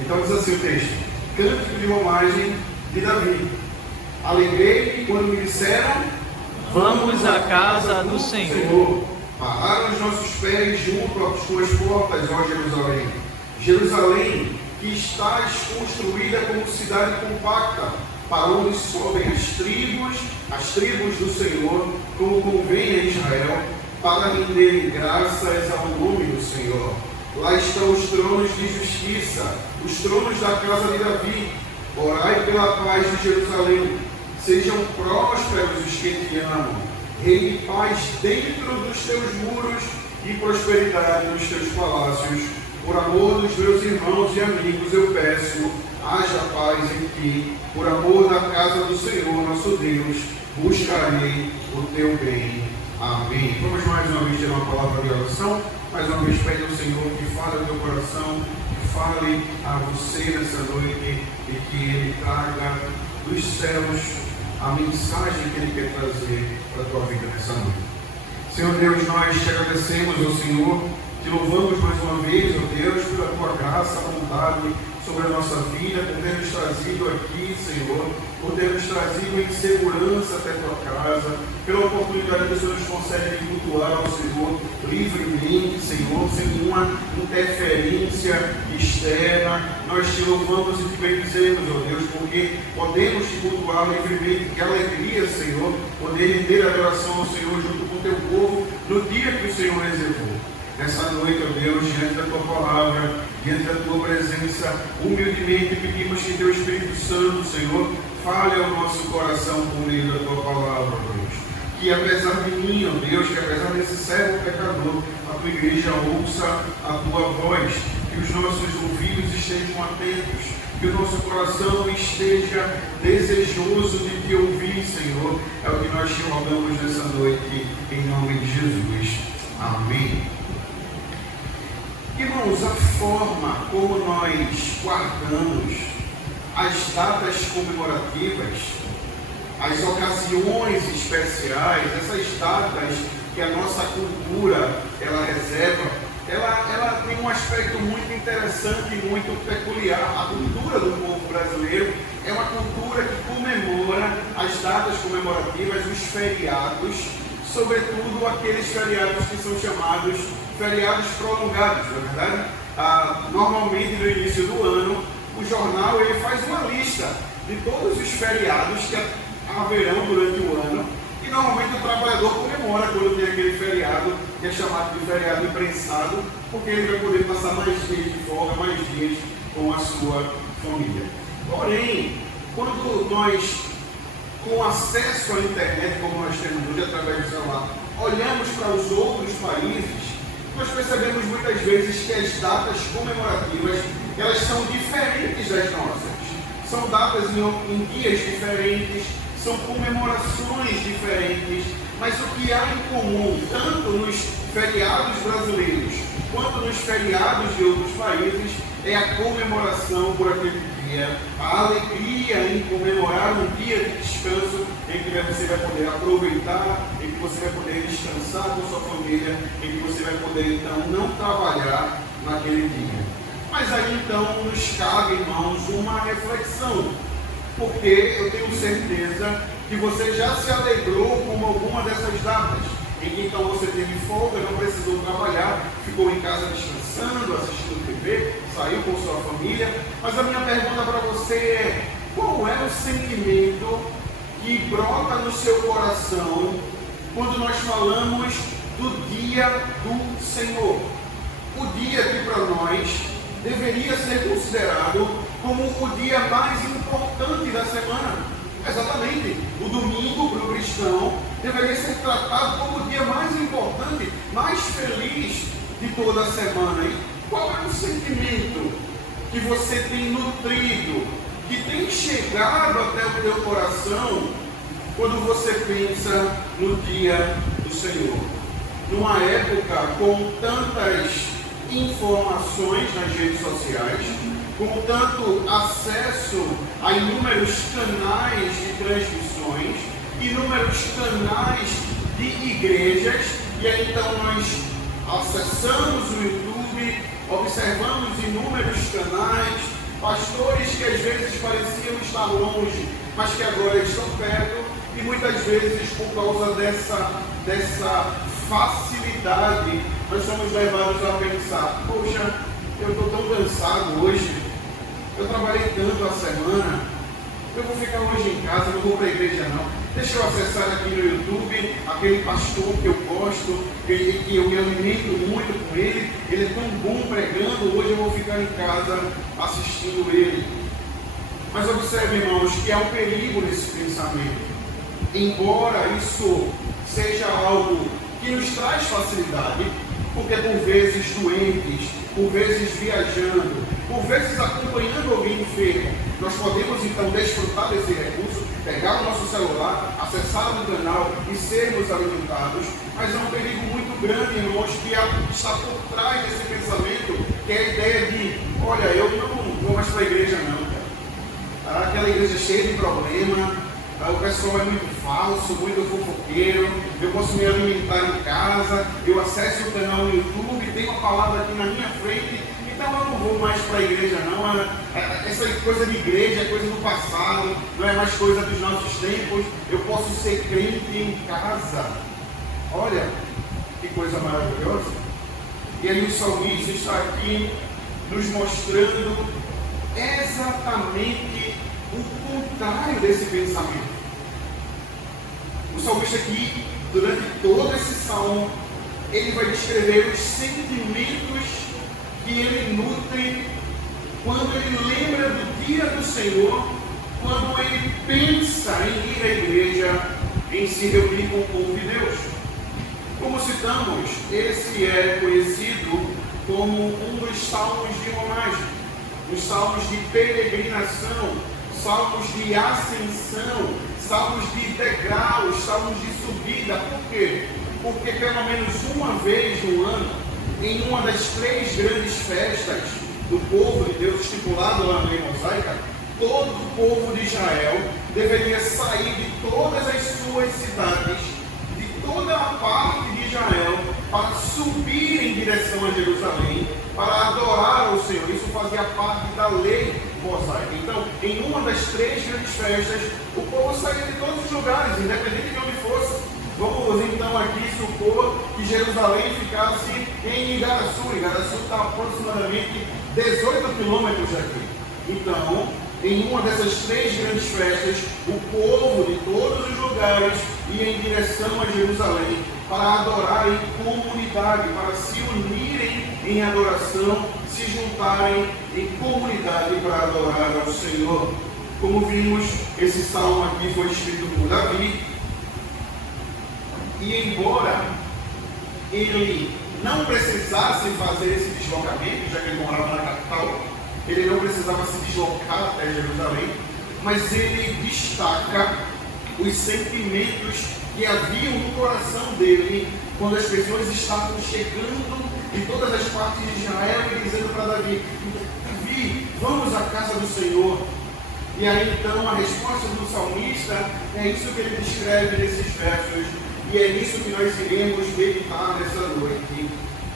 Então diz assim o texto: cântico de romagem de Davi. Alegrei quando me disseram: vamos à casa do Senhor. Pararam os nossos pés junto às tuas portas, ó Jerusalém. Jerusalém, que estás construída como cidade compacta, para onde sobem as tribos do Senhor, como convém a Israel, para renderem graças ao nome do Senhor. Lá estão os tronos de justiça, os tronos da casa de Davi. Orai pela paz de Jerusalém. Sejam prósperos os que te amam. Reine paz dentro dos teus muros e prosperidade nos teus palácios. Por amor dos meus irmãos e amigos eu peço, haja paz em ti. Por amor da casa do Senhor, nosso Deus, buscarei o teu bem. Amém. Vamos mais uma vez ter uma palavra de oração. Mais uma vez pede ao Senhor que fale ao teu coração, que fale a você nessa noite e que Ele traga dos céus a mensagem que Ele quer trazer para a tua vida nessa noite. Senhor Deus, nós te agradecemos, ó Senhor, te louvamos mais uma vez, ó Deus, pela tua graça, bondade sobre a nossa vida, por ter nos trazido aqui, Senhor, por ter nos trazido em segurança até a tua casa, pela oportunidade que o Senhor nos concede de cultuar ao Senhor livremente, Senhor, sem nenhuma interferência externa. Nós te louvamos e te bendizemos, ó Deus, porque podemos te cultuar livremente. Que alegria, Senhor, poder render a adoração ao Senhor junto com o teu povo no dia que o Senhor reservou. Nessa noite, ó Deus, diante da tua palavra, diante da tua presença, humildemente pedimos que teu Espírito Santo, Senhor, fale ao nosso coração por meio da tua palavra, Deus. Que apesar de mim, ó Deus, que apesar desse servo pecador, a tua igreja ouça a tua voz, que os nossos ouvidos estejam atentos, que o nosso coração esteja desejoso de te ouvir, Senhor. É o que nós te rogamos nessa noite, em nome de Jesus. Amém. Irmãos, a forma como nós guardamos as datas comemorativas, as ocasiões especiais, essas datas que a nossa cultura ela reserva, ela tem um aspecto muito interessante e muito peculiar. A cultura do povo brasileiro é uma cultura que comemora as datas comemorativas, os feriados, sobretudo aqueles feriados que são chamados feriados prolongados, na verdade. Normalmente no início do ano, o jornal ele faz uma lista de todos os feriados que haverão durante o ano, e normalmente o trabalhador comemora quando tem aquele feriado, que é chamado de feriado imprensado, porque ele vai poder passar mais dias de folga, mais dias com a sua família. Porém, quando nós, com acesso à internet, como nós temos hoje através do celular, olhamos para os outros países, nós percebemos muitas vezes que as datas comemorativas elas são diferentes das nossas. São datas em dias diferentes, são comemorações diferentes, mas o que há em comum, tanto nos feriados brasileiros quanto nos feriados de outros países, é a comemoração por aquele dia, a alegria em comemorar um dia de descanso em que você vai poder aproveitar, em que você vai poder descansar com sua família, em que você vai poder então não trabalhar naquele dia. Mas aí então nos cabe, irmãos, uma reflexão, porque eu tenho certeza que você já se alegrou com alguma dessas datas, em que então você teve folga, não precisou trabalhar, ficou em casa descansando, assistindo TV, saiu com sua família. Mas a minha pergunta para você é: qual é o sentimento que brota no seu coração quando nós falamos do dia do Senhor? O dia que para nós deveria ser considerado como o dia mais importante da semana. Exatamente, o domingo para o cristão deveria ser tratado como o dia mais importante, mais feliz de toda a semana. E qual é o sentimento que você tem nutrido, que tem chegado até o teu coração quando você pensa no dia do Senhor? Numa época com tantas informações nas redes sociais, com tanto acesso a inúmeros canais de transmissões, inúmeros canais de igrejas, e aí então nós acessamos o YouTube, observamos inúmeros canais, pastores que às vezes pareciam estar longe, mas que agora estão perto, e muitas vezes por causa dessa facilidade, nós somos levados a pensar: poxa, eu estou tão cansado hoje, eu trabalhei tanto a semana, eu vou ficar hoje em casa, não vou para a igreja não. Deixa eu acessar aqui no YouTube aquele pastor que eu gosto, que eu me alimento muito com ele é tão bom pregando, hoje eu vou ficar em casa assistindo ele. Mas observe, irmãos, que há um perigo nesse pensamento. Embora isso seja algo que nos traz facilidade, porque por vezes doentes, por vezes viajando, por vezes acompanhando alguém enfermo, nós podemos então desfrutar desse recurso, pegar o nosso celular, acessar o canal e sermos alimentados. Mas há um perigo muito grande, irmãos, que está por trás desse pensamento, que é a ideia de: olha, eu não vou mais para a igreja não, cara. Aquela igreja cheia de problema, o pessoal é muito falso, muito fofoqueiro, eu posso me alimentar em casa, eu acesso o canal no YouTube, tem uma palavra aqui na minha frente, então eu não vou mais para a igreja não. Essa coisa de igreja é coisa do passado, não é mais coisa dos nossos tempos, eu posso ser crente em casa. Olha, que coisa maravilhosa. E aí o salmista está aqui nos mostrando exatamente o contrário desse pensamento. O salmista aqui, durante todo esse salmo, ele vai descrever os sentimentos que ele nutre quando ele lembra do dia do Senhor, quando ele pensa em ir à igreja, em se reunir com o povo de Deus. Como citamos, esse é conhecido como um dos salmos de homenagem, os salmos de peregrinação, salmos de ascensão, salmos de degraus, salmos de subida. Por quê? Porque pelo menos uma vez no ano, em uma das 3 grandes festas do povo de Deus estipulado lá na lei mosaica, todo o povo de Israel deveria sair de todas as suas cidades, de toda a parte de Israel, para subir em direção a Jerusalém, para adorar ao Senhor. Isso fazia parte da lei mosaica. Então, em uma das 3 grandes festas, o povo saía de todos os lugares, independente de onde fosse. Vamos então aqui supor que Jerusalém ficasse em Igaraçu. Igaraçu está aproximadamente 18 quilômetros daqui. Então, em uma dessas 3 grandes festas, o povo de todos os lugares ia em direção a Jerusalém para adorar em comunidade, para se unirem em adoração, se juntarem em comunidade para adorar ao Senhor. Como vimos, esse salmo aqui foi escrito por Davi, e embora ele não precisasse fazer esse deslocamento, já que ele morava na capital, ele não precisava se deslocar até Jerusalém, mas ele destaca os sentimentos que haviam no coração dele quando as pessoas estavam chegando de todas as partes de Israel e dizendo para Davi: Davi, vamos à casa do Senhor. E aí então a resposta do salmista é isso que ele descreve nesses versos, e é nisso que nós iremos meditar nessa noite.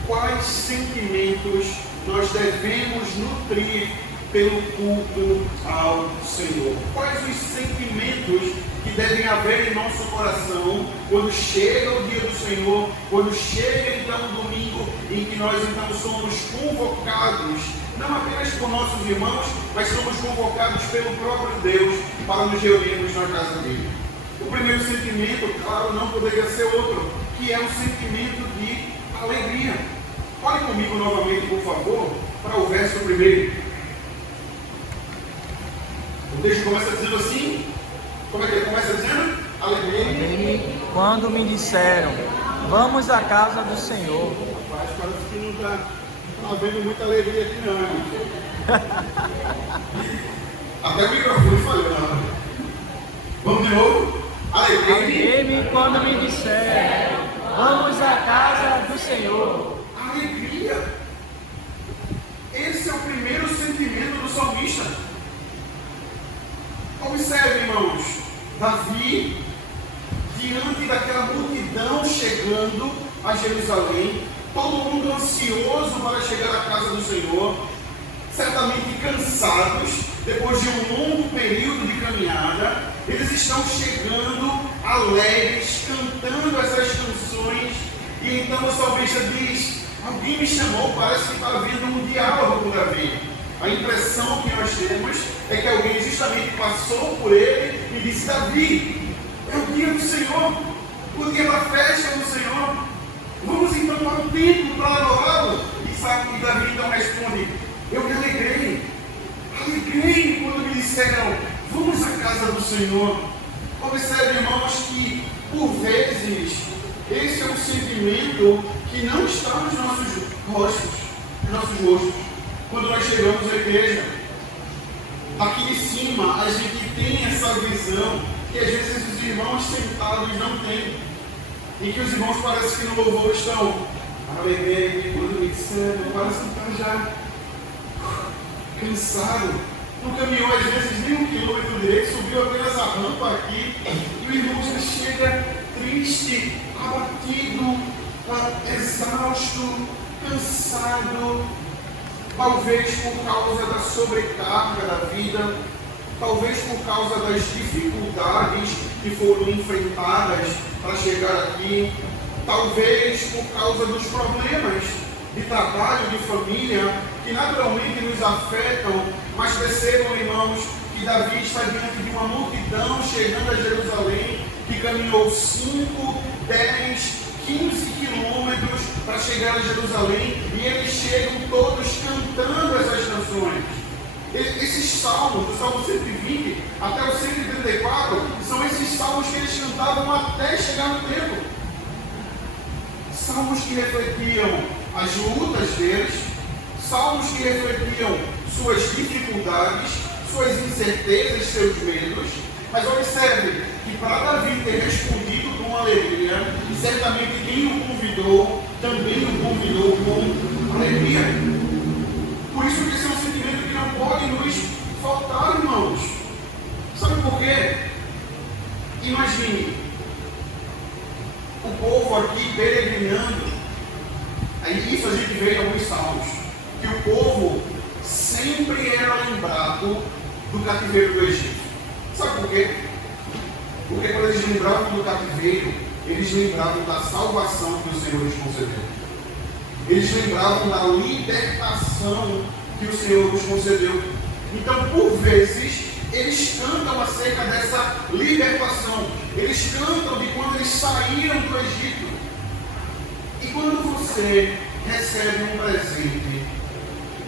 Quais sentimentos nós devemos nutrir pelo culto ao Senhor? Quais os sentimentos que devem haver em nosso coração quando chega o dia do Senhor, quando chega então o domingo em que nós então somos convocados, não apenas por nossos irmãos, mas somos convocados pelo próprio Deus para nos reunirmos na casa dele? O primeiro sentimento, claro, não poderia ser outro, que é o sentimento de alegria. Olhe comigo novamente, por favor, para o verso 1. O texto começa dizendo assim. Como é que ele começa dizendo? Alegrei-me quando me disseram: vamos à casa do Senhor. Rapaz, parece que não está havendo muita alegria aqui não, hein? Até o microfone falhando. Vamos de novo? Alegrei-me quando me disseram: vamos à casa do Senhor. Alegria. Esse é o primeiro sentimento do salmista. Observe, irmãos, Davi, diante daquela multidão chegando a Jerusalém, todo mundo ansioso para chegar à casa do Senhor, certamente cansados, depois de um longo período de caminhada, eles estão chegando alegres, cantando essas canções, e então o salmista diz: alguém me chamou, parece que está havendo um diálogo com Davi. A impressão que nós temos é que alguém justamente passou por ele e disse: Davi, é o dia do Senhor, o dia da festa do Senhor, vamos então para o templo para adorá-lo. E Davi então responde: eu me alegrei quando me disseram, vamos à casa do Senhor. Observe, irmãos, que por vezes esse é um sentimento que não está nos nossos rostos, quando nós chegamos à igreja. Aqui de cima a gente tem essa visão que às vezes os irmãos sentados não têm, e que os irmãos parecem que no louvor estão alegre, quando me disseram, parece que está já cansado, não caminhou às vezes nem 1 quilômetro direito, subiu apenas a rampa aqui, e o irmão já chega triste, abatido, exausto, cansado, talvez por causa da sobrecarga da vida, talvez por causa das dificuldades que foram enfrentadas para chegar aqui, talvez por causa dos problemas de trabalho, de família, que naturalmente nos afetam. Mas percebam, irmãos, que Davi está diante de uma multidão chegando a Jerusalém, que caminhou 5, 10, 15 quilômetros para chegar a Jerusalém, e eles chegam todos cantando essas canções. Esses salmos, do Salmo 120 até o 134, são esses salmos que eles cantavam até chegar no templo. Salmos que refletiam as lutas deles, salmos que refletiam suas dificuldades, suas incertezas, seus medos. Mas observe que para Davi ter respondido com alegria, e certamente quem o convidou, também o convidou com alegria. Por isso que esse é um sentimento que não pode nos faltar, irmãos. Sabe por quê? Imagine o povo aqui peregrinando. Aí isso a gente vê em alguns salmos, que o povo sempre era lembrado do cativeiro do Egito. Sabe por quê? Porque quando eles lembravam do cativeiro, eles lembravam da salvação que o Senhor lhes concedeu. Eles lembravam da libertação que o Senhor nos concedeu. Então, por vezes, eles cantam acerca dessa libertação. Eles cantam de quando eles saíram do Egito. E quando você recebe um presente,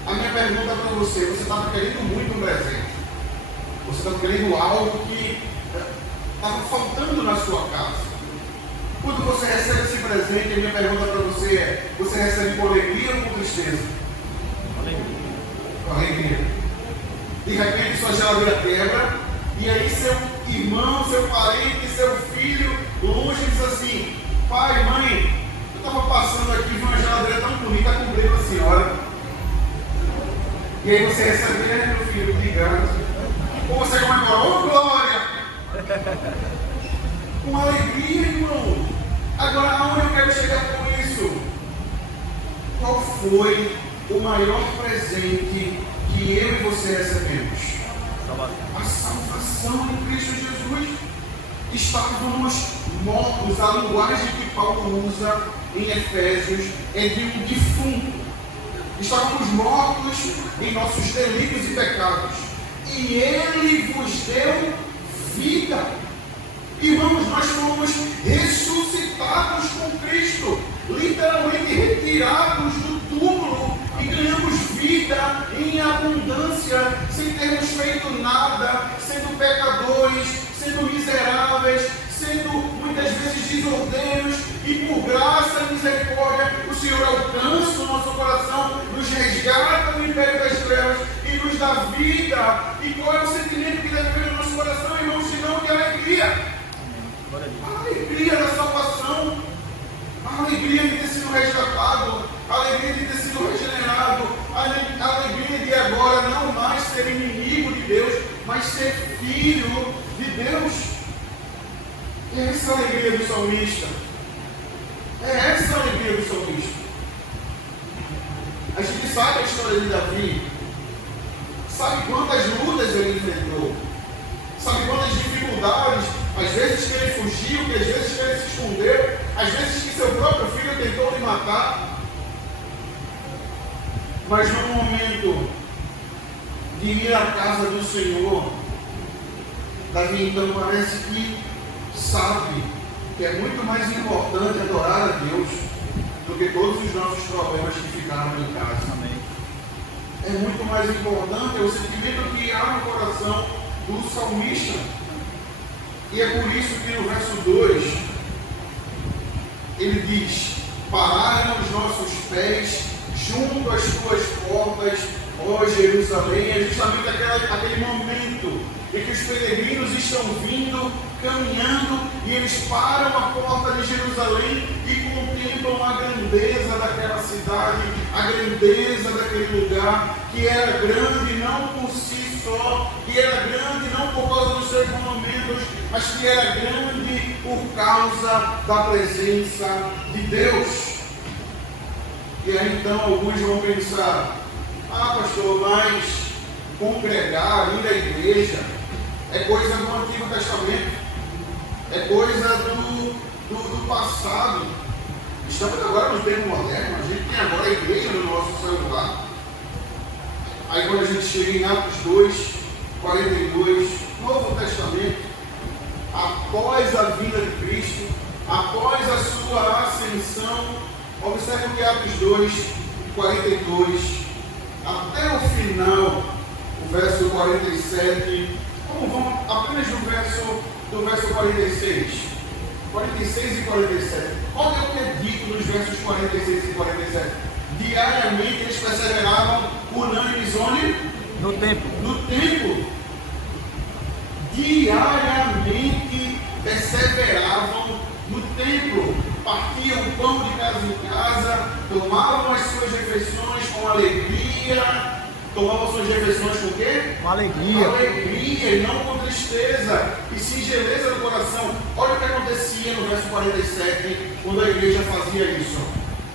a minha pergunta para você estava querendo muito um presente? Você estava querendo algo que estava faltando na sua casa? Quando você recebe esse presente, a minha pergunta para você é: você recebe com alegria ou com tristeza? Com alegria. De repente sua geladeira quebra, e aí seu irmão, seu parente, seu filho, longe, diz assim: pai, mãe, eu estava passando aqui, vi uma geladeira tão bonita, comprei para a senhora. E aí você recebe: meu filho, obrigado. Ou você comemora: ô glória! Com alegria, irmão. Agora, aonde eu quero chegar com isso? Qual foi o maior presente que eu e você recebemos? A salvação em Cristo Jesus. Estávamos mortos. A linguagem que Paulo usa em Efésios é de um defunto. Estávamos mortos em nossos delitos e pecados, e Ele vos deu vida. Irmãos, nós fomos ressuscitados com Cristo, literalmente retirados do túmulo, e ganhamos vida em abundância, sem termos feito nada, sendo pecadores, sendo miseráveis, sendo muitas vezes desordeiros, e por graça e misericórdia o Senhor alcança o nosso coração, nos resgata do império das trevas e nos dá vida. E qual é o sentimento que deve haver no nosso coração, irmãos, senão de alegria? A alegria da salvação, a alegria de ter sido resgatado, a alegria de ter sido regenerado, a alegria de agora não mais ser inimigo de Deus, mas ser filho de Deus. É essa a alegria do salmista. É essa a alegria do salmista. A gente sabe a história de Davi, sabe quantas lutas ele enfrentou, sabe quantas dificuldades, às vezes que ele fugiu, que às vezes que ele se escondeu, às vezes que seu próprio filho tentou lhe matar. Mas no momento de ir à casa do Senhor, Davi então parece que sabe que é muito mais importante adorar a Deus do que todos os nossos problemas que ficaram em casa. Amém. É muito mais importante, é o sentimento que há no coração do salmista. E é por isso que no verso 2 ele diz: pararam os nossos pés junto às tuas portas, ó Jerusalém. É justamente aquele momento em que os peregrinos estão vindo, caminhando, e eles param a porta de Jerusalém e contemplam a grandeza daquela cidade, a grandeza daquele lugar, que era grande não por si só, que era grande não por causa dos seus monumentos, mas que era grande por causa da presença de Deus. E aí então alguns vão pensar: ah, pastor, mas congregar, ir à igreja, é coisa do Antigo Testamento, é coisa do passado. Estamos agora no tempo moderno, a gente tem agora a igreja no nosso celular. Aí quando a gente chega em Atos 2, 42, Novo Testamento, após a vinda de Cristo, após a sua ascensão, observe que Atos 2, 42, até o final, o verso 47, vamos apenas do verso 46. 46 e 47. Olha o que é dito nos versos 46 e 47. Diariamente eles perseveravam unânimes onde? No templo. No templo. Diariamente perseveravam no templo. Partiam o pão de casa em casa, tomavam as suas refeições com alegria. Tomavam suas refeições com o quê? Com alegria. Com alegria e não com tristeza e singeleza do coração. Olha o que acontecia no verso 47, quando a igreja fazia isso.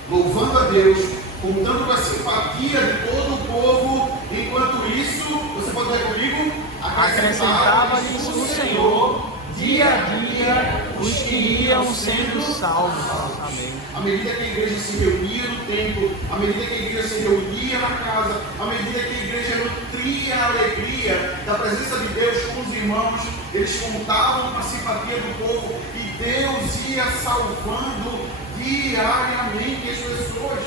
Louvando a Deus, contando com a simpatia de todo o povo. Enquanto isso, você pode ler comigo? Acrescentava-lhes o Senhor dia a dia os que iam sendo salvos. Amém. À medida que a igreja se reunia no templo, à medida que a igreja se reunia na casa, à medida que a igreja nutria a alegria da presença de Deus com os irmãos, eles contavam com a simpatia do povo e Deus ia salvando diariamente as pessoas.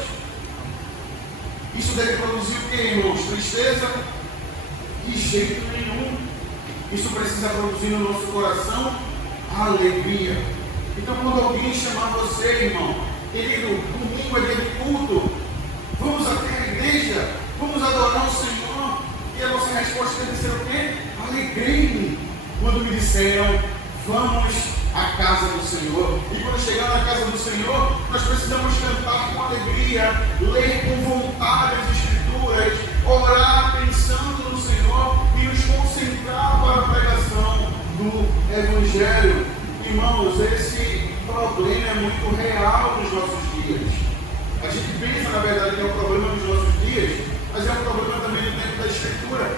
Isso deve produzir o que, irmãos? Tristeza? De jeito nenhum. Isso precisa produzir no nosso coração alegria. Então, quando alguém chamar você, irmão, querido, domingo é dia de culto, vamos até a igreja, vamos adorar o Senhor, e a nossa resposta deve ser o quê? Alegrei-me quando me disseram: vamos à casa do Senhor. E quando chegar na casa do Senhor, nós precisamos cantar com alegria, ler com vontade as Escrituras, orar pensando no Senhor e nos concentrar para a pregação do Evangelho. Irmãos, esse problema é muito real nos nossos dias. A gente pensa, na verdade, que é um problema dos nossos dias, mas é um problema também do tempo da Escritura.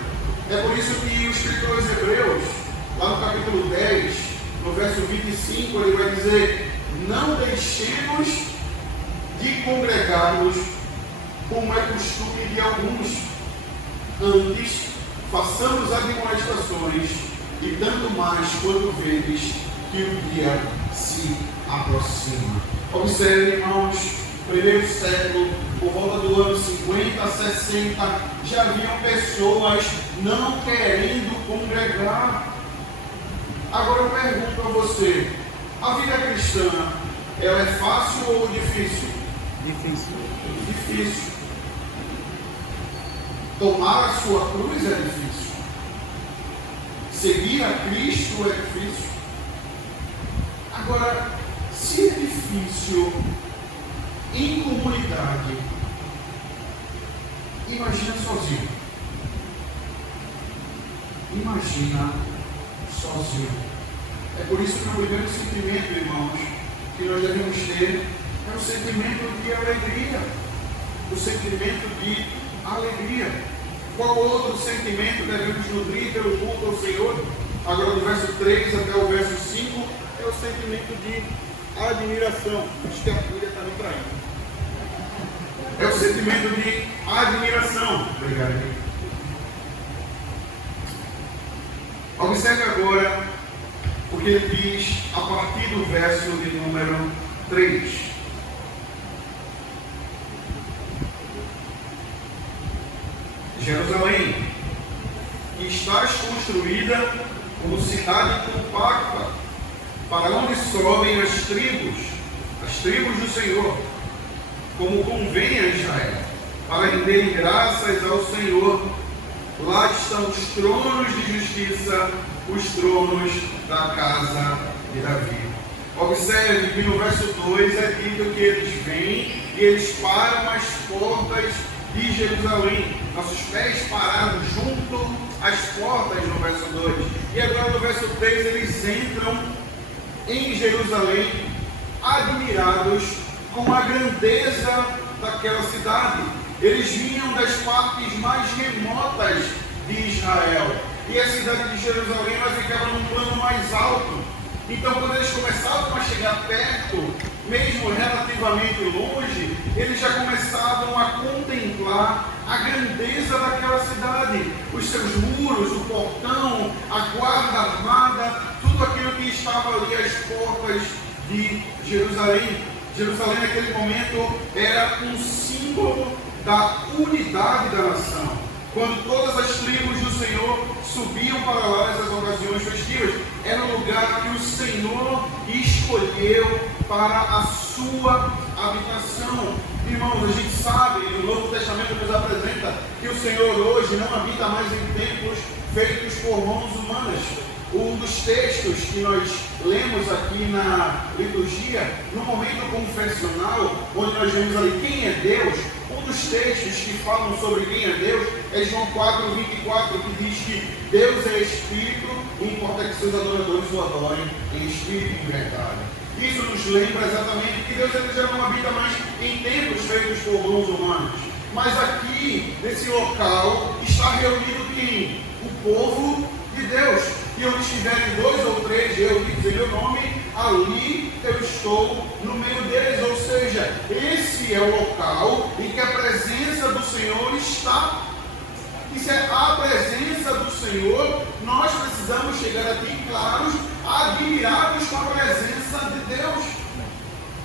É por isso que o escritor aos Hebreus, lá no capítulo 10, no verso 25, ele vai dizer: não deixemos de congregar-nos, como é costume de alguns. Antes, façamos admoestações, e tanto mais quando vedes que o dia se aproxima. Observe, irmãos, primeiro século, por volta do ano 50, 60, já haviam pessoas não querendo congregar. Agora eu pergunto a você: a vida cristã, ela é fácil ou difícil? Difícil. Difícil. Tomar a sua cruz é difícil. Seguir a Cristo é difícil. Agora, se é difícil em comunidade, imagina sozinho. Imagina sozinho. É por isso que o primeiro sentimento, irmãos, que nós devemos ter é o sentimento de alegria. O sentimento de alegria. Qual outro sentimento devemos nutrir pelo culto ao Senhor? Agora do verso 3 até o verso 5 é o sentimento de admiração. Acho que a filha está me traindo. É o sentimento de admiração. Obrigado. Observe agora o que ele diz a partir do verso de número 3. Jerusalém, que estás construída como cidade compacta, para onde sobem as tribos do Senhor, como convém a Israel, para renderem graças ao Senhor. Lá estão os tronos de justiça, os tronos da casa de Davi. Observe que no verso 2 é dito que eles vêm e eles param às portas de Jerusalém. Nossos pés pararam junto às portas no verso 2. E agora no verso 3 eles entram em Jerusalém, admirados com a grandeza daquela cidade. Eles vinham das partes mais remotas de Israel. E a cidade de Jerusalém ela ficava num plano mais alto. Então, quando eles começavam a chegar perto, mesmo relativamente longe, eles já começavam a contemplar a grandeza daquela cidade, os seus muros, o portão, a guarda armada, tudo aquilo que estava ali às portas de Jerusalém. Jerusalém, naquele momento, era um símbolo da unidade da nação. Quando todas as tribos do Senhor subiam para lá nessas ocasiões festivas, era o lugar que o Senhor escolheu para a sua habitação. Irmãos, a gente sabe, o Novo Testamento nos apresenta que o Senhor hoje não habita mais em templos feitos por mãos humanas. Um dos textos que nós lemos aqui na liturgia, no momento confessional, onde nós vemos ali quem é Deus, um dos textos que falam sobre quem é Deus é João 4:24, que diz que Deus é Espírito e importa que seus adoradores o adorem em Espírito e em verdade. Isso nos lembra exatamente que Deus ele já não habita mais em templos feitos por mãos humanas. Mas aqui, nesse local, está reunido quem? O povo de Deus. E onde estiverem 2 ou 3 reunidos em meu nome, ali eu estou no meio deles. Ou seja, esse é o local em que a presença do Senhor está. E se é a presença do Senhor, nós precisamos chegar aqui claros, admirados com a presença de Deus.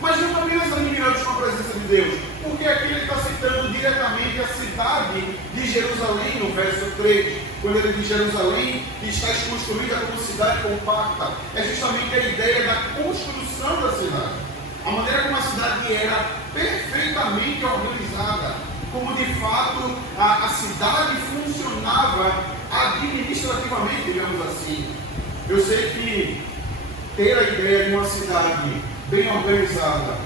Mas não apenas admirados com a presença de Deus, porque aqui ele está citando diretamente a cidade de Jerusalém, no verso 3, quando ele diz Jerusalém, que está construída como cidade compacta. É justamente a ideia da construção da cidade. A maneira como a cidade era perfeitamente organizada, como de fato a cidade funcionava administrativamente, digamos assim. Eu sei que ter a ideia de uma cidade bem organizada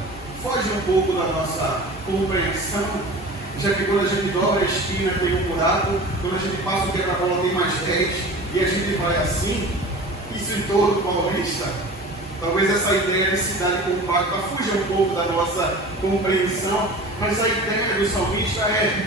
foge um pouco da nossa compreensão, já que quando a gente dobra a esquina tem um buraco, quando a gente passa o quebra-mola tem mais 10 e a gente vai assim, isso em todo o paulista. Talvez essa ideia de cidade compacta fuja um pouco da nossa compreensão, mas a ideia do salmista é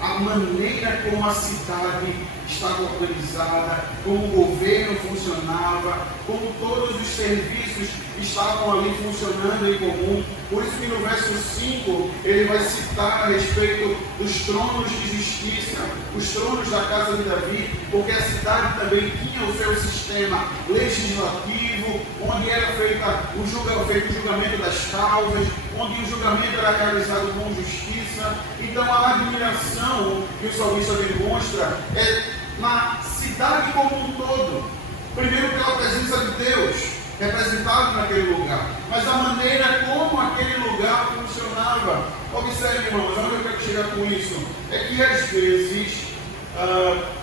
a maneira como a cidade estava organizada, como o governo funcionava, como todos os serviços estavam ali funcionando em comum. Por isso que no verso 5 ele vai citar a respeito dos tronos de justiça, os tronos da casa de Davi, porque a cidade também tinha o seu sistema legislativo, onde era feito o julgamento das causas, onde o julgamento era realizado com justiça. Então a admiração que o salmista demonstra é na cidade como um todo. Primeiro pela presença de Deus representado naquele lugar, mas a maneira como aquele lugar funcionava. Observe, irmãos, onde eu quero chegar com isso é que às vezes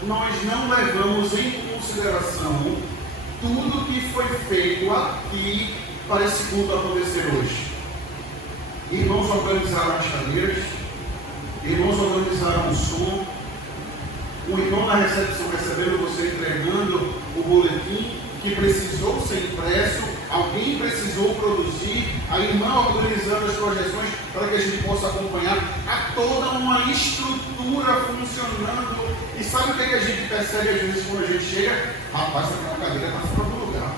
nós não levamos em consideração tudo que foi feito aqui para esse culto acontecer hoje. Irmãos organizaram as cadeiras, irmãos organizaram o som, o irmão na recepção recebendo você entregando o boletim que precisou ser impresso, Alguém precisou produzir, a irmã organizando as projeções para que a gente possa acompanhar. Há toda uma estrutura funcionando. E sabe o que a gente percebe às vezes quando a gente chega? Rapaz, aquela cadeira está fora do lugar.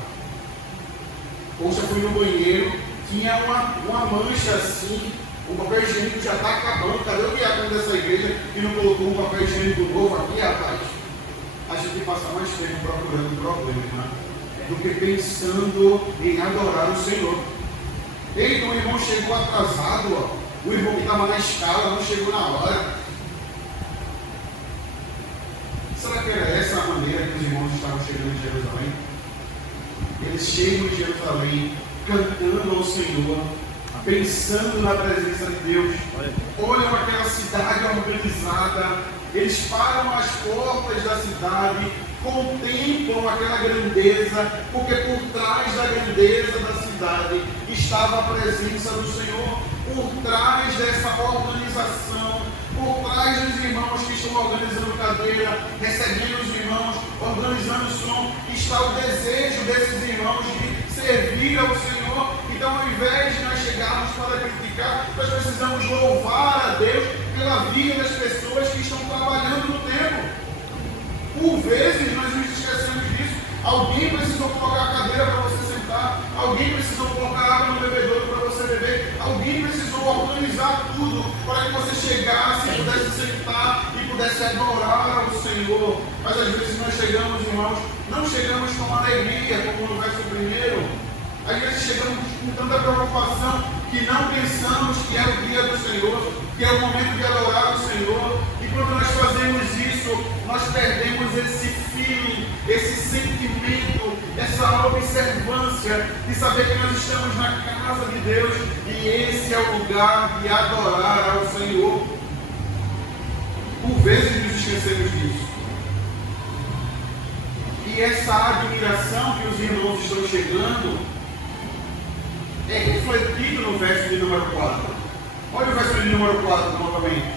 Poxa, fui no banheiro, tinha uma mancha assim, o papel higiênico já está acabando. Cadê o diácono dessa igreja que não colocou um papel higiênico novo aqui, rapaz? A gente passa mais tempo procurando problema do que pensando em adorar o Senhor. Eita, o irmão chegou atrasado, ó. O irmão que estava na escala não chegou na hora. Será que era essa a maneira que os irmãos estavam chegando em Jerusalém? Eles chegam em Jerusalém cantando ao Senhor, pensando na presença de Deus. Olham aquela cidade organizada, eles param as portas da cidade, contemplam aquela grandeza, porque por trás da grandeza da cidade estava a presença do Senhor. Por trás dessa organização, por trás dos irmãos que estão organizando cadeira, recebendo os irmãos, organizando o som, está o desejo desses irmãos de servir ao Senhor. Então, ao invés de nós chegarmos para criticar, nós precisamos louvar a Deus pela vida das pessoas que estão trabalhando no templo. Por vezes nós nos esquecemos disso. Alguém precisou colocar a cadeira para você sentar, alguém precisou colocar água no bebedouro para você beber, alguém precisou organizar tudo para que você chegasse e pudesse sentar e pudesse adorar ao Senhor. Mas às vezes nós chegamos, irmãos, não chegamos com alegria, como no verso 1. Às vezes chegamos com tanta preocupação que não pensamos que é o dia do Senhor, que é o momento de adorar o Senhor. E quando nós fazemos isso, nós perdemos esse feeling, esse sentimento, essa observância de saber que nós estamos na casa de Deus e esse é o lugar de adorar ao Senhor. Por vezes nos esquecemos disso. E essa admiração que os irmãos estão chegando é refletido no verso de número 4. Olha o verso de número 4 novamente.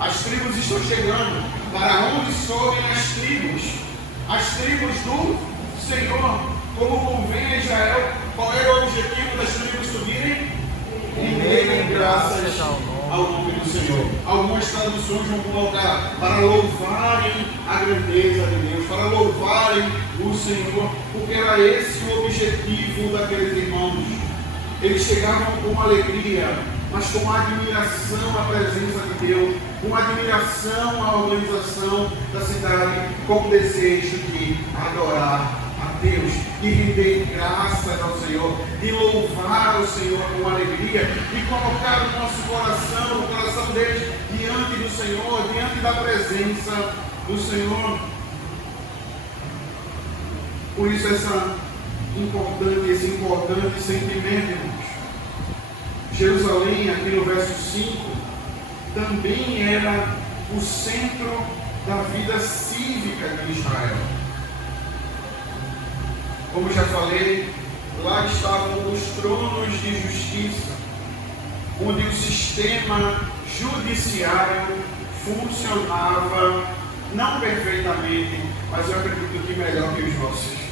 As tribos estão chegando. Para onde sobem as tribos do Senhor? Como convém a Israel? Qual era o objetivo das tribos subirem? Renderem graças ao nome do Senhor. Algumas traduções vão colocar para louvarem a grandeza de Deus, para louvarem o Senhor, porque era esse o objetivo daqueles irmãos. Eles chegavam com alegria, mas com admiração à presença de Deus, com admiração à organização da cidade, com o desejo de adorar a Deus, de render graças ao Senhor, de louvar o Senhor com alegria, de colocar o nosso coração, o coração deles, diante do Senhor, diante da presença do Senhor. Por isso esse importante sentimento, irmãos. Jerusalém, aqui no verso 5, também era o centro da vida cívica de Israel. Como já falei, lá estavam os tronos de justiça, onde o sistema judiciário funcionava, não perfeitamente, mas eu acredito que melhor que os nossos.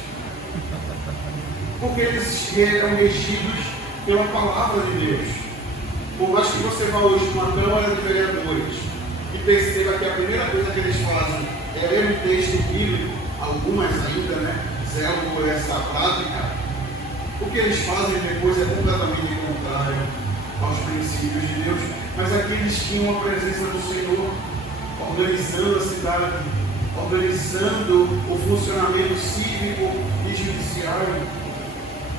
Porque eles eram regidos pela palavra de Deus. Por mais que você vá hoje numa Câmara de Vereadores e perceba que a primeira coisa que eles fazem é ler um texto bíblico, algumas ainda, zelam por essa prática, o que eles fazem depois é completamente contrário aos princípios de Deus. Mas aqui eles tinham a presença do Senhor, organizando a cidade, organizando o funcionamento cívico e judiciário.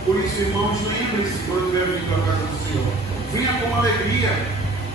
Por isso, irmãos, lembre-se quando vier vir para a casa do Senhor. Venha com alegria,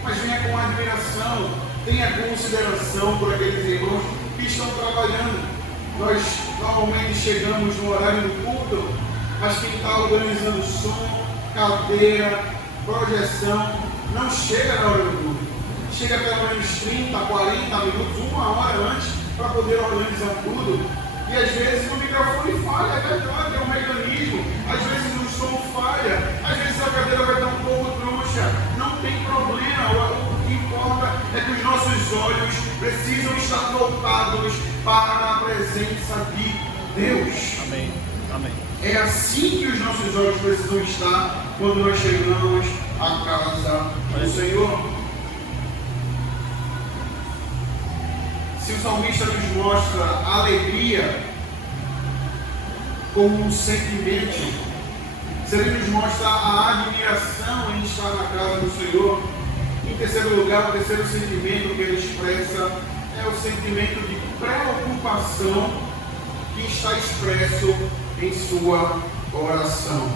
mas venha com admiração. Tenha consideração por aqueles irmãos que estão trabalhando. Nós normalmente chegamos no horário do culto, mas quem está organizando som, cadeira, projeção, não chega na hora do culto. Chega pelo menos 30, 40 minutos, 1 hora antes, para poder organizar tudo. E às vezes o microfone falha, é verdade, é um mecanismo. Às vezes o som falha, às vezes a cadeira vai estar um pouco troncha. Não tem problema, o que importa é que os nossos olhos precisam estar voltados para a presença de Deus. Amém. Amém. É assim que os nossos olhos precisam estar quando nós chegamos à casa do Senhor. Se o salmista nos mostra a alegria como um sentimento, se ele nos mostra a admiração em estar na casa do Senhor, em terceiro lugar, o terceiro sentimento que ele expressa é o sentimento de preocupação que está expresso em sua oração.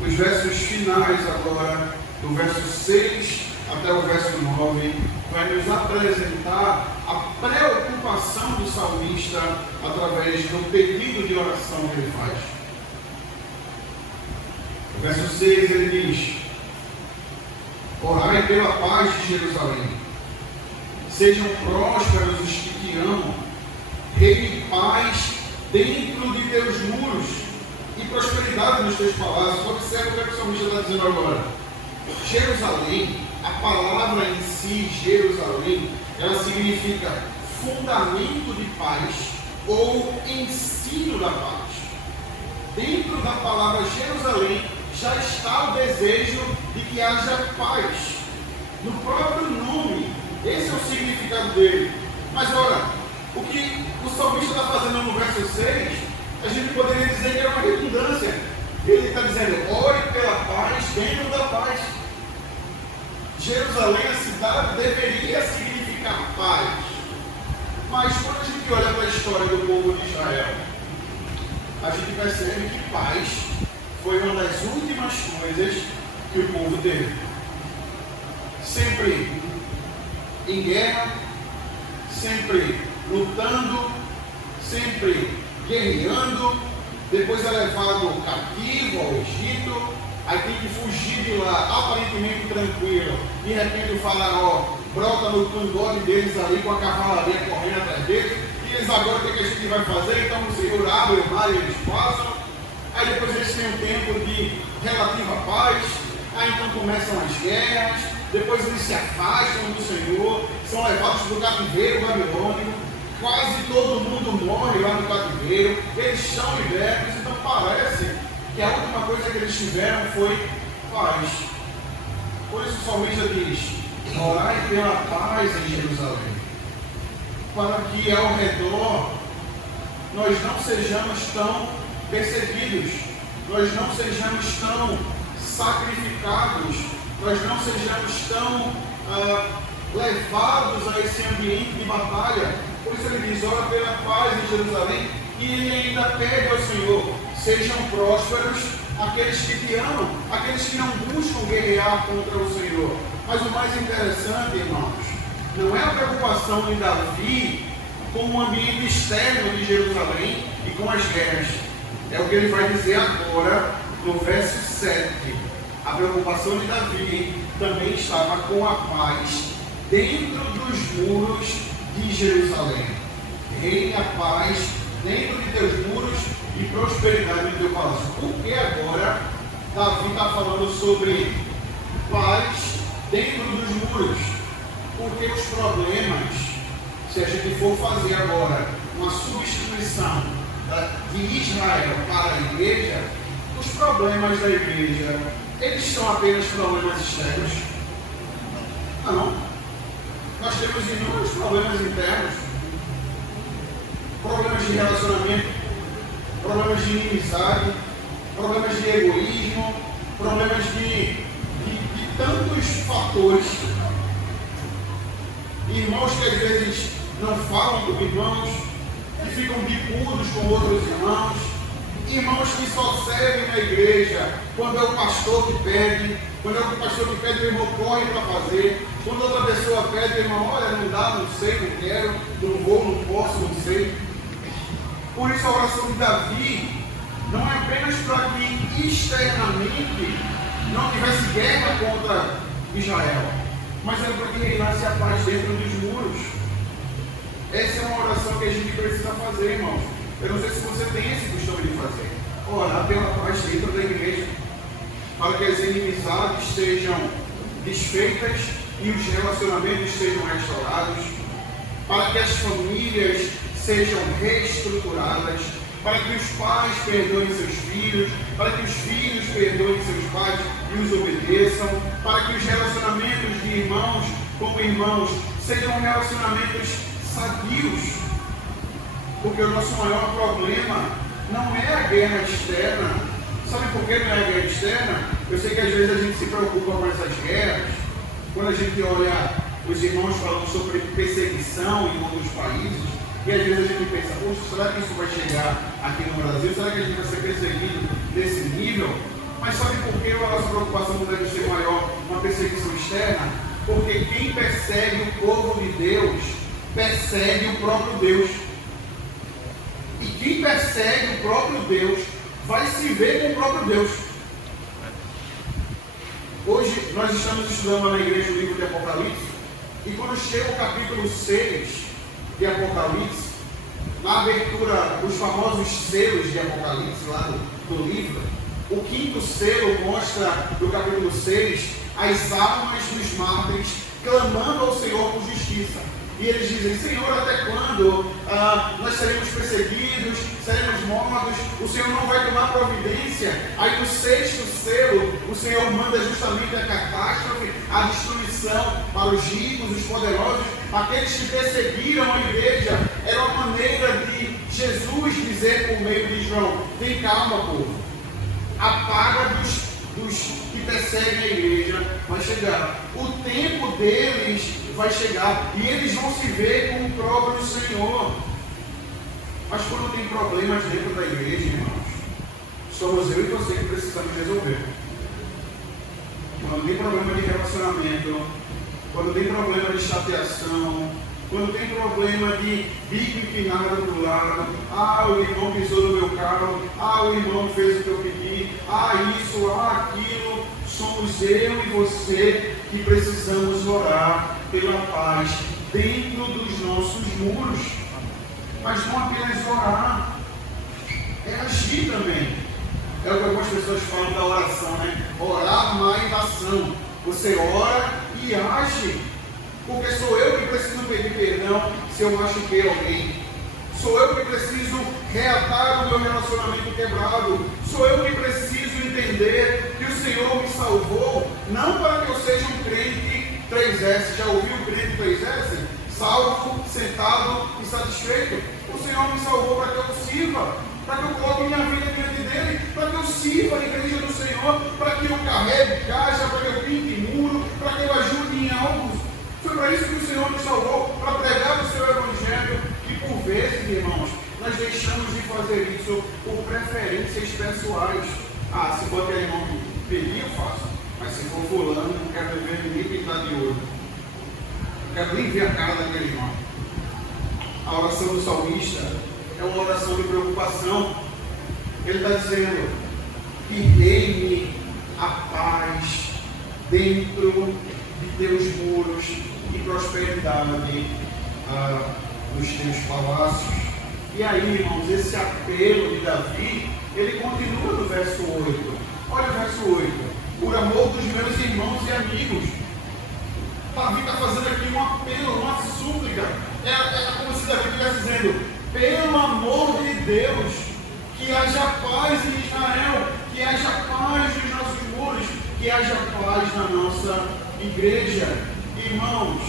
Os versos finais agora, do verso 6 até o verso 9, vai nos apresentar a preocupação do salmista através do pedido de oração que ele faz. No verso 6 ele diz: orai pela paz de Jerusalém, sejam prósperos os que te amam, reine paz dentro de teus muros e prosperidade nos teus palácios. Observe o que o salmista está dizendo agora. Jerusalém, a palavra em si, Jerusalém, ela significa fundamento de paz ou ensino da paz. Dentro da palavra Jerusalém já está o desejo de que haja paz. No próprio nome, esse é o significado dele. Mas ora, o que o salmista está fazendo no verso 6, a gente poderia dizer que é uma redundância. Ele está dizendo: ore pela paz dentro da paz. Jerusalém, a cidade, deveria significar paz. Mas quando a gente olha para a história do povo de Israel, a gente percebe que paz foi uma das últimas coisas que o povo teve. Sempre em guerra, sempre lutando, sempre guerreando, depois é levado cativo ao Egito, aí tem que fugir de lá, aparentemente tranquilo. De repente o faraó brota no cangote deles ali com a cavalaria correndo atrás deles, e eles agora o que a gente vai fazer? Então o Senhor abre o mar e eles passam. Aí depois eles têm um tempo de relativa paz, aí então começam as guerras, depois eles se afastam do Senhor, são levados para o cativeiro babilônico, quase todo mundo morre lá no cativeiro, eles são libertos. Então parece que a última coisa que eles tiveram foi paz. Por isso o salmista diz: orai pela paz em Jerusalém, para que ao redor nós não sejamos tão perseguidos, nós não sejamos tão sacrificados, nós não sejamos tão levados a esse ambiente de batalha. Por isso ele diz: ora pela paz em Jerusalém, e ele ainda pede ao Senhor: sejam prósperos aqueles que te amam, aqueles que não buscam guerrear contra o Senhor. Mas o mais interessante, irmãos, não é a preocupação de Davi com o ambiente externo de Jerusalém e com as guerras. É o que ele vai dizer agora no verso 7. A preocupação de Davi também estava com a paz dentro dos muros de Jerusalém. Reine a paz dentro de teus muros e prosperidade no teu palácio. Por que agora Davi está falando sobre paz dentro dos muros? Porque os problemas, se a gente for fazer agora uma substituição de Israel para a igreja, os problemas da igreja, eles são apenas problemas externos? Não. Nós temos inúmeros problemas internos, problemas de relacionamento, problemas de inimizade, problemas de egoísmo, problemas de tantos fatores. Irmãos que às vezes não falam com irmãos, que ficam bicudos com outros irmãos, irmãos que só servem na igreja quando é o pastor que pede, quando é o pastor que pede, o irmão corre para fazer, quando outra pessoa pede, o irmão: olha, não dá, não sei, não quero, não vou, não posso, não sei. Por isso a oração de Davi não é apenas para que externamente não tivesse guerra contra Israel, mas é para que reinasse a paz dentro dos muros. Essa é uma oração que a gente precisa fazer, irmãos. Eu não sei se você tem esse costume de fazer. Orar pela paz dentro da igreja, para que as inimizades sejam desfeitas e os relacionamentos sejam restaurados, para que as famílias sejam reestruturadas, para que os pais perdoem seus filhos, para que os filhos perdoem seus pais e os obedeçam, para que os relacionamentos de irmãos como irmãos sejam relacionamentos sadios, porque o nosso maior problema não é a guerra externa. Sabe por que não é a guerra externa? Eu sei que às vezes a gente se preocupa com essas guerras, quando a gente olha os irmãos falando sobre perseguição em outros países, e às vezes a gente pensa, poxa, será que isso vai chegar aqui no Brasil? Será que a gente vai ser perseguido desse nível? Mas sabe por que a nossa preocupação não deve ser maior uma perseguição externa? Porque quem persegue o povo de Deus, persegue o próprio Deus. E quem persegue o próprio Deus, vai se ver com o próprio Deus. Hoje nós estamos estudando na igreja o livro de Apocalipse, e quando chega o capítulo 6 de Apocalipse, na abertura dos famosos selos de Apocalipse, lá do livro, o quinto selo mostra, no capítulo 6, as almas dos mártires clamando ao Senhor por justiça. E eles dizem, Senhor, até quando nós seremos perseguidos, seremos mortos, o Senhor não vai tomar providência? Aí no sexto selo, o Senhor manda justamente a catástrofe, a destruição para os ricos, os poderosos, aqueles que perseguiram a igreja. Era uma maneira de Jesus dizer por meio de João, tem calma, povo, a paga dos que perseguem a igreja vai chegar. O tempo deles vai chegar e eles vão se ver com o próprio Senhor. Mas quando tem problemas dentro da igreja, irmãos, somos eu e você que precisamos resolver. Quando tem problema de relacionamento, quando tem problema de chateação, quando tem problema de bico empinado do lado, o irmão pisou no meu carro, o irmão fez o que eu pedi, isso, aquilo, somos eu e você que precisamos orar pela paz dentro dos nossos muros. Mas não apenas orar, é agir também. É o que algumas pessoas falam da oração, né? Orar mais ação. Você ora e age. Porque sou eu que preciso pedir perdão se eu machuquei alguém. Sou eu que preciso reatar o meu relacionamento quebrado. Sou eu que preciso entender que o Senhor me salvou, não para que eu seja um crente 3S. Já ouviu o crente 3S? Salvo, sentado e satisfeito. O Senhor me salvou para que eu sirva, para que eu coloque minha vida diante dele, para que eu sirva a igreja do Senhor, para que eu carregue caixa, para que eu pinte muro, para que eu ajude em algo. Foi para isso que o Senhor nos salvou, para pregar o seu evangelho, que por vezes, irmãos, nós deixamos de fazer isso por preferências pessoais. Se for aquele irmão que pedir, eu faço. Mas se for fulano, não quero ver ninguém pintar de ouro. Não quero nem ver a cara daquele irmão. A oração do salmista é uma oração de preocupação. Ele está dizendo que dê-me a paz dentro de teus muros e prosperidade nos teus palácios. E aí, irmãos, esse apelo de Davi, ele continua no verso 8. Olha o verso 8. Por amor dos meus irmãos e amigos. Davi está fazendo aqui um apelo, uma súplica. É como se Davi estivesse dizendo, pelo amor de Deus, que haja paz em Israel, que haja paz nos nossos muros, que haja paz na nossa igreja. Irmãos,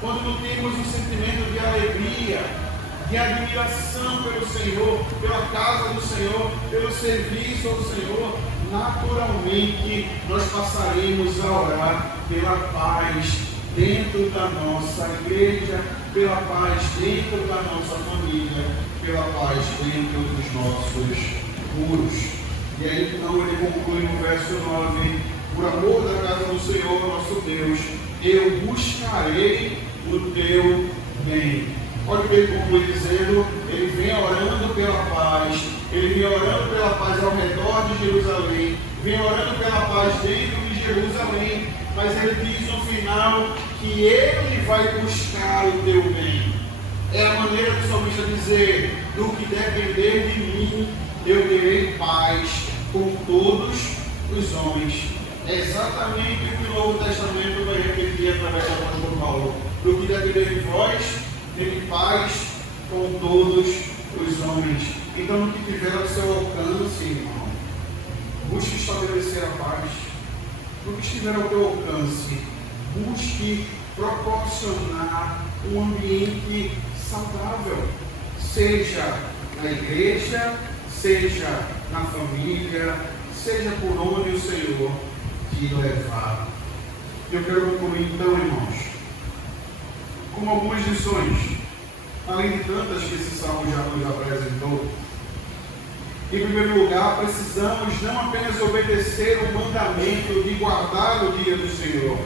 quando temos um sentimento de alegria, de admiração pelo Senhor, pela casa do Senhor, pelo serviço ao Senhor, naturalmente nós passaremos a orar pela paz dentro da nossa igreja, pela paz dentro da nossa família, pela paz dentro dos nossos muros. E aí então ele conclui no verso 9, por amor da casa do Senhor nosso Deus, eu buscarei o teu bem. Olha o que ele conclui dizendo, ele vem orando pela paz, ele vem orando pela paz ao redor de Jerusalém, vem orando pela paz dentro de Jerusalém, mas ele diz no final que ele vai buscar o teu bem. É a maneira do salmista dizer, do que depender de mim, eu terei paz com todos os homens. É exatamente o que o Novo Testamento vai repetir através do apóstolo Paulo. Do que depender de vós, terei paz com todos os homens. Então, no que tiver ao seu alcance, irmão, busque estabelecer a paz. No que estiver ao teu alcance, busque proporcionar um ambiente saudável, seja na igreja, seja na família, seja por onde o Senhor te levar. Eu quero concluir então, irmãos, com algumas lições, além de tantas que esse salmo já nos apresentou. Em primeiro lugar, precisamos não apenas obedecer o mandamento de guardar o dia do Senhor,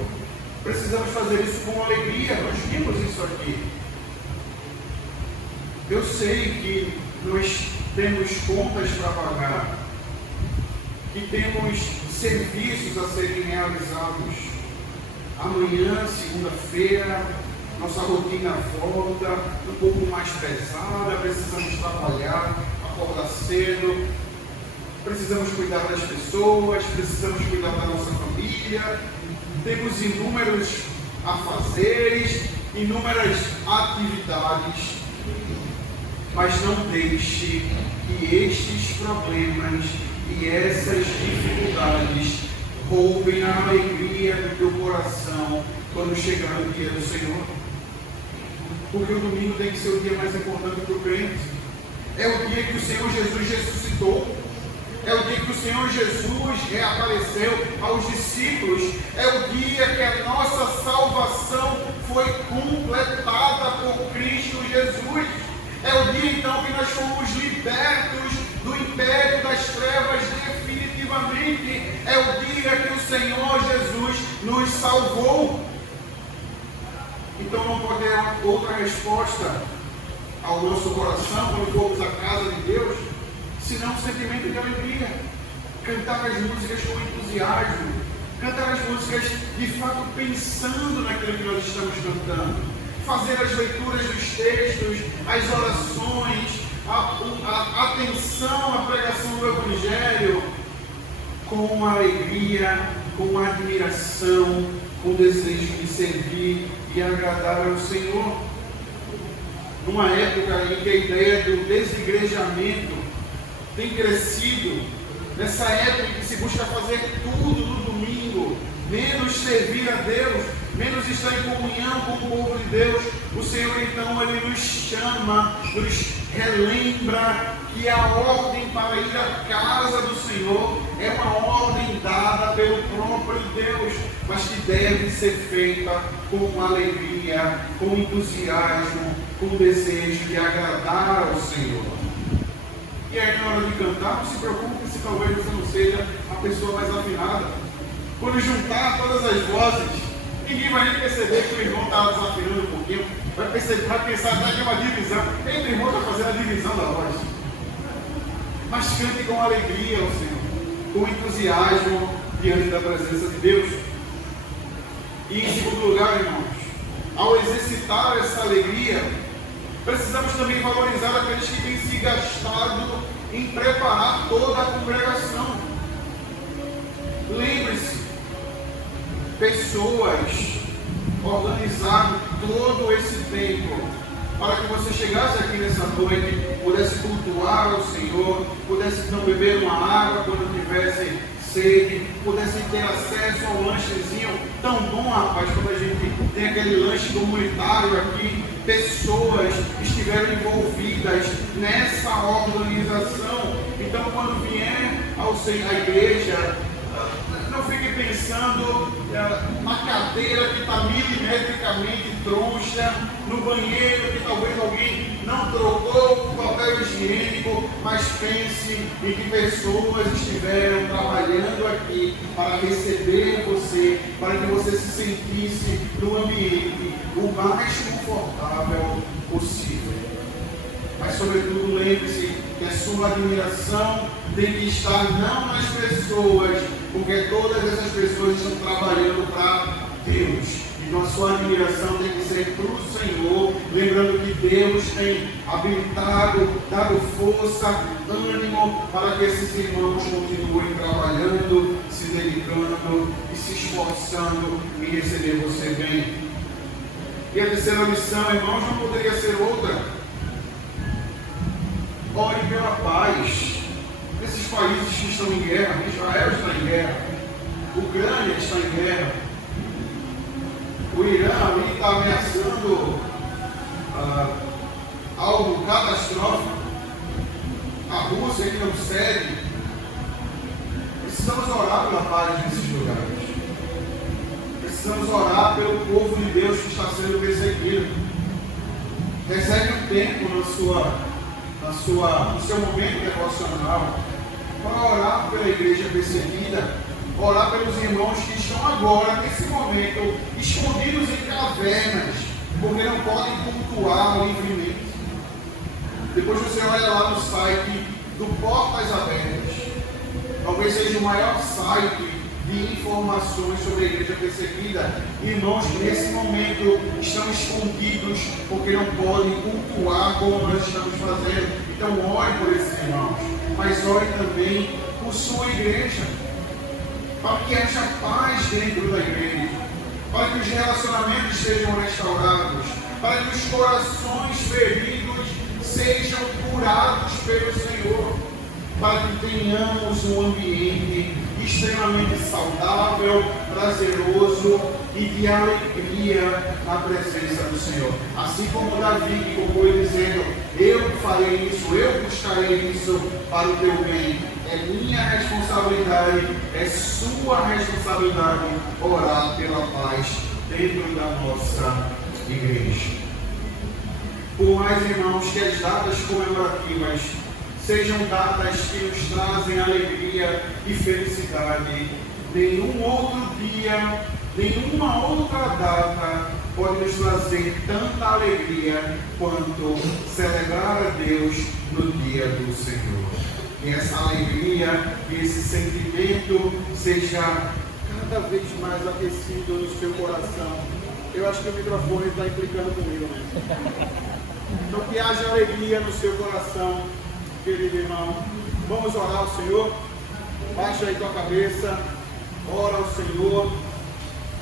precisamos fazer isso com alegria. Nós vimos isso aqui. Eu sei que nós temos contas para pagar, que temos serviços a serem realizados. Amanhã, segunda-feira, nossa rotina volta um pouco mais pesada, precisamos trabalhar, acordar cedo, precisamos cuidar das pessoas, precisamos cuidar da nossa família, temos inúmeros afazeres, inúmeras atividades, mas não deixe que estes problemas e essas dificuldades roubem a alegria do teu coração quando chegar o dia do Senhor. Porque o domingo tem que ser o dia mais importante para o crente. É o dia que o Senhor Jesus ressuscitou. É o dia que o Senhor Jesus reapareceu aos discípulos. É o dia que a nossa salvação foi completada por Cristo Jesus. É o dia então que nós fomos libertos do império das trevas definitivamente. É o dia que o Senhor Jesus nos salvou. Então não pode haver outra resposta ao nosso coração quando formos à casa de Deus, senão um sentimento de alegria. Cantar as músicas com entusiasmo, cantar as músicas de fato pensando naquilo que nós estamos cantando, fazer as leituras dos textos, as orações, a atenção à pregação do Evangelho, com alegria, com admiração, com desejo de servir e agradar ao Senhor. Numa época em que a ideia do desigrejamento tem crescido, nessa época em que se busca fazer tudo no domingo, menos servir a Deus, menos estar em comunhão com o povo de Deus, o Senhor então Ele nos chama, nos relembra que a ordem para ir à casa do Senhor é uma ordem dada pelo próprio Deus, mas que deve ser feita com alegria, com entusiasmo, com desejo de agradar ao Senhor. E aí, na hora de cantar, não se preocupe se talvez você não seja a pessoa mais afinada. Quando juntar todas as vozes, ninguém vai nem perceber que o irmão está desafinando um pouquinho. Vai pensar até que é uma divisão. Eita, o irmão está fazendo a divisão da voz. Mas cante com alegria ao Senhor, com entusiasmo diante da presença de Deus. E em segundo lugar, irmãos, ao exercitar essa alegria, precisamos também valorizar aqueles que têm se gastado em preparar toda a congregação. Lembre-se, pessoas organizaram todo esse tempo para que você chegasse aqui nessa noite, pudesse cultuar ao Senhor, pudesse então beber uma água quando tivesse sede, pudesse ter acesso ao lanchezinho tão bom, rapaz, quando a gente tem aquele lanche comunitário aqui. Pessoas estiveram envolvidas nessa organização. Então, quando vier à igreja, não fique pensando na cadeira que está milimetricamente troncha, no banheiro que talvez alguém não trocou o papel higiênico, mas pense em que pessoas estiveram trabalhando aqui para receber você, para que você se sentisse no ambiente o mais confortável possível. Mas, sobretudo, lembre-se que a sua admiração tem que estar não nas pessoas, porque todas essas pessoas estão trabalhando para Deus. Então a sua admiração tem que ser para o Senhor, lembrando que Deus tem habilitado, dado força, ânimo para que esses irmãos continuem trabalhando, se dedicando e se esforçando em receber você bem. E a terceira lição, irmãos, não poderia ser outra. ore pela paz. Nesses países que estão em guerra, Israel está em guerra, Ucrânia está em guerra, o Irã ali está ameaçando algo catastrófico, a Rússia que não cede. Precisamos orar pela paz nesses lugares. Precisamos orar pelo povo de Deus que está sendo perseguido. Reserve um tempo no seu momento devocional para orar pela igreja perseguida, orar pelos irmãos que estão agora, nesse momento, escondidos em cavernas, porque não podem cultuar livremente. Depois você olha lá no site do Portas Abertas, talvez seja o maior site de informações sobre a igreja perseguida. Irmãos que nesse momento estão escondidos porque não podem cultuar como nós estamos fazendo. Então ore por esses irmãos, mas ore também por sua igreja, para que haja paz dentro da igreja, para que os relacionamentos sejam restaurados, para que os corações feridos sejam curados pelo Senhor, para que tenhamos um ambiente extremamente saudável, prazeroso e de alegria na presença do Senhor. Assim como Davi que conclui dizendo: eu farei isso, eu buscarei isso para o teu bem. É minha responsabilidade, é sua responsabilidade orar pela paz dentro da nossa igreja. Por mais, irmãos, que as datas comemorativas sejam datas que nos trazem alegria e felicidade, nenhum outro dia, nenhuma outra data pode nos trazer tanta alegria quanto celebrar a Deus no dia do Senhor. Que essa alegria, que esse sentimento seja cada vez mais aquecido no seu coração. Eu acho que o microfone está implicando comigo mesmo. Então que haja alegria no seu coração, querido irmão. Vamos orar ao Senhor. Baixa aí tua cabeça, ora ao Senhor,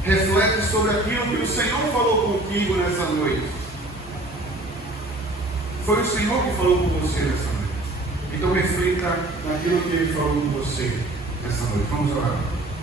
reflete sobre aquilo que o Senhor falou contigo nessa noite. Foi o Senhor que falou com você nessa noite. Então reflita naquilo que Ele falou com você nessa noite. Vamos orar.